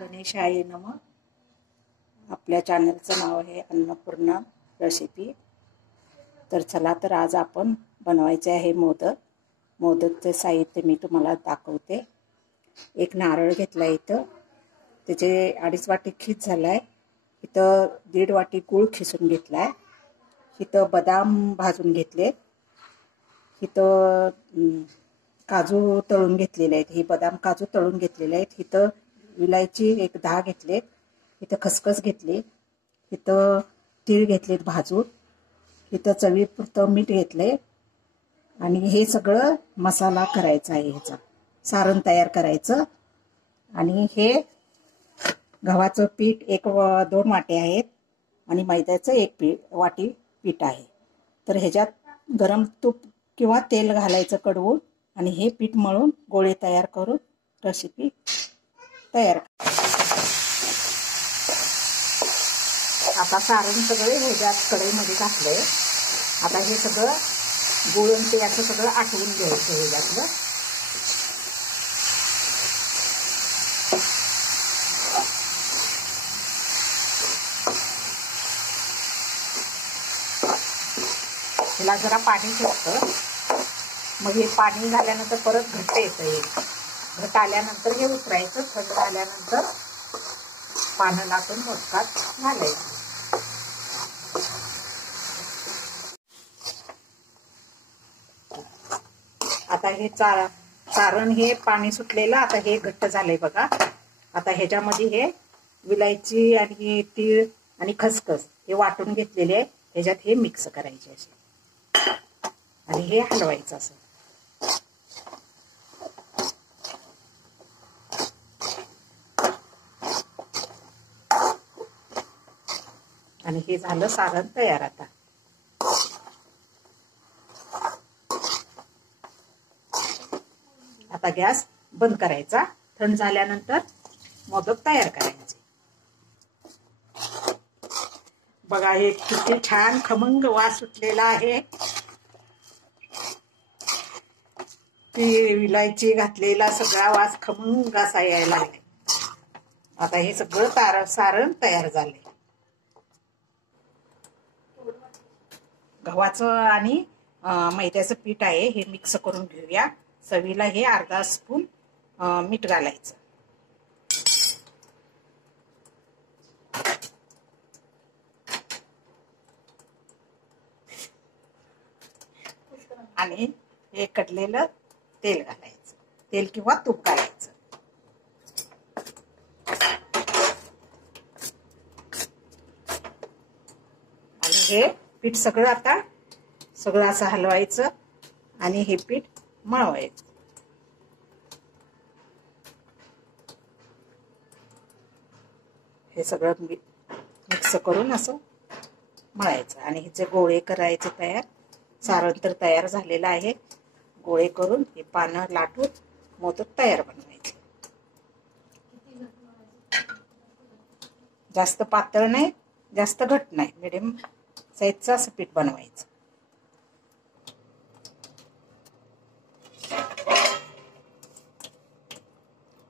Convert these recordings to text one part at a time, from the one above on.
गणेशाय नमः. आपल्या चॅनलचं नाव आहे अन्नपूर्णा रेसिपी. तर चला, तर आज आपण बनवायचे आहे मोदक. मोदकचे साहित्य मी तुम्हाला दाखवते. एक नारळ घेतला, इथं त्याचे 2.5 वाटी खीस झालाय. इथं 1.5 वाटी गूळ खिसून घेतलाय. इथं बदाम भाजून घेतले. इथं काजू तळून घेतलेले आहेत. ही बदाम काजू तळून घेतलेले आहेत. इथं विलायची एक 10 घेतलेत. इथं खसखस घेतली. इथं तीळ घेतलेत भाजून. इथं चवीपुरतं मीठ घेतले. आणि हे सगळं मसाला करायचा आहे. ह्याचा सारण तयार करायचं. आणि हे गव्हाचं पीठ 1-2 वाटे आहेत आणि मैद्याचं 1 वाटी पीठ आहे. तर ह्याच्यात गरम तूप किंवा तेल घालायचं कडवून आणि हे पीठ मळून गोळे तयार करून रेसिपी तयार. आता सारण सगळे ह्याच्यात कढईमध्ये घातलंय. आता हे सगळं गुळ ते असं सगळं आटवून घ्यायचं ह्याच्यातलं. ह्याला जरा पाणी सुटतं. मग हे पाणी घाल्यानंतर परत घट्ट येतं. हे घट्ट आल्यानंतर हे उतरायचं. थंड आल्यानंतर पानं लाटून मोदकात घालायचं. आता हे सारण हे पाणी सुटलेलं. आता हे घट्ट झालंय बघा. आता ह्याच्यामध्ये हे विलायची आणि तीळ आणि खसखस हे वाटून घेतलेले आहे. ह्याच्यात हे मिक्स करायचे असे आणि हे हलवायचं असं. आणि हे झालं सारण तयार. आता गॅस बंद करायचा. थंड झाल्यानंतर मोदक तयार करायचे. बघा, हे किती छान खमंग वास सुटलेला आहे. ती विलायची घातलेला सगळा वास खमंग असा यायला लागले. आता हे सगळं सारण तयार झाले. गव्हाचं आणि मैद्याचं पीठ आहे. हे मिक्स करून घेऊया. चवीला हे अर्धा स्पून मीठ घालायचं. आणि हे कढलेलं तेल घालायचं. तेल किंवा तूप घालायचं. आणि हे पीठ सगळं आता सगळं असं हलवायचं आणि हे पीठ मळवायचं. हे सगळं मिक्स करून असं मळायचं आणि ह्याचे गोळे करायचे तयार. सारण तर तयार झालेलं आहे. गोळे करून हे पानं लाटून मोदक तयार बनवायचे. जास्त पातळ नाही, जास्त घट्ट नाही, मिडियम साईजचं असं पीठ बनवायचं.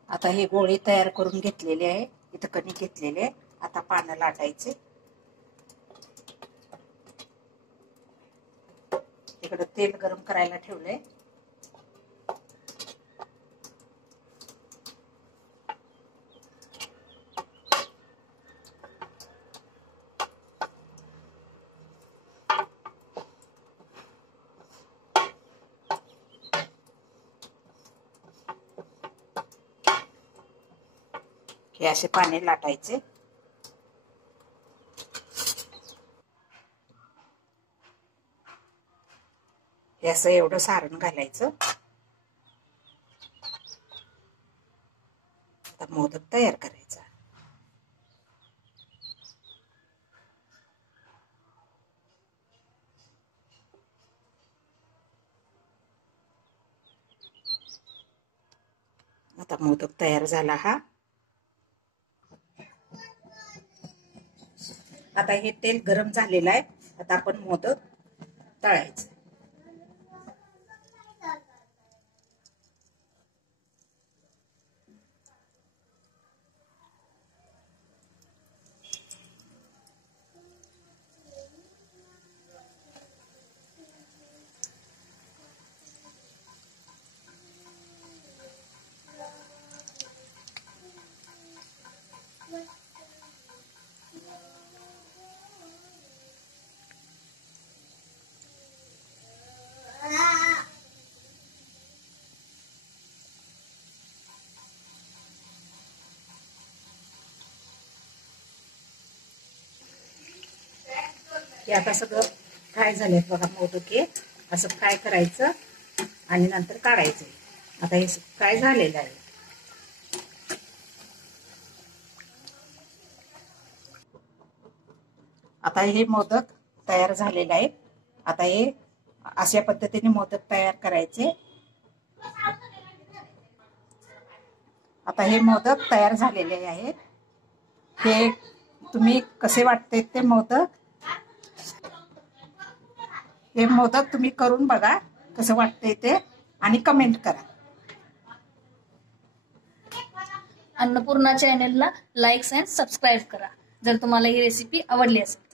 आता हे गोळे तयार करून घेतलेले आहे. इथं कणिक घेतलेले आहे. आता पानं लाटायचे. इकडे तेल गरम करायला ठेवलंय. हे असे पाने लाटायचे. हे असं एवढं सारण घालायचं. आता मोदक तयार करायचा. आता मोदक तयार झाला हा. आता हे तेल गरम झालेलं आहे. आता आपण मोदक तळायचं. हे आता सगळं फ्राय झालेत बघा मोदक हे असं फ्राय करायचं आणि नंतर काढायचं. आता हे फ्राय झालेलं आहे. आता हे मोदक तयार झालेले आहेत. आता हे अशा पद्धतीने मोदक तयार करायचे. आता हे मोदक तयार झालेले आहेत. हे तुम्ही कसे वाटते ते मोदक, हे मोदक तुम्ही करून बघा कसं वाटतंय ते आणि कमेंट करा. अन्नपूर्णा चॅनलला लाईक अँड सबस्क्राईब करा जर तुम्हाला ही रेसिपी आवडली असेल.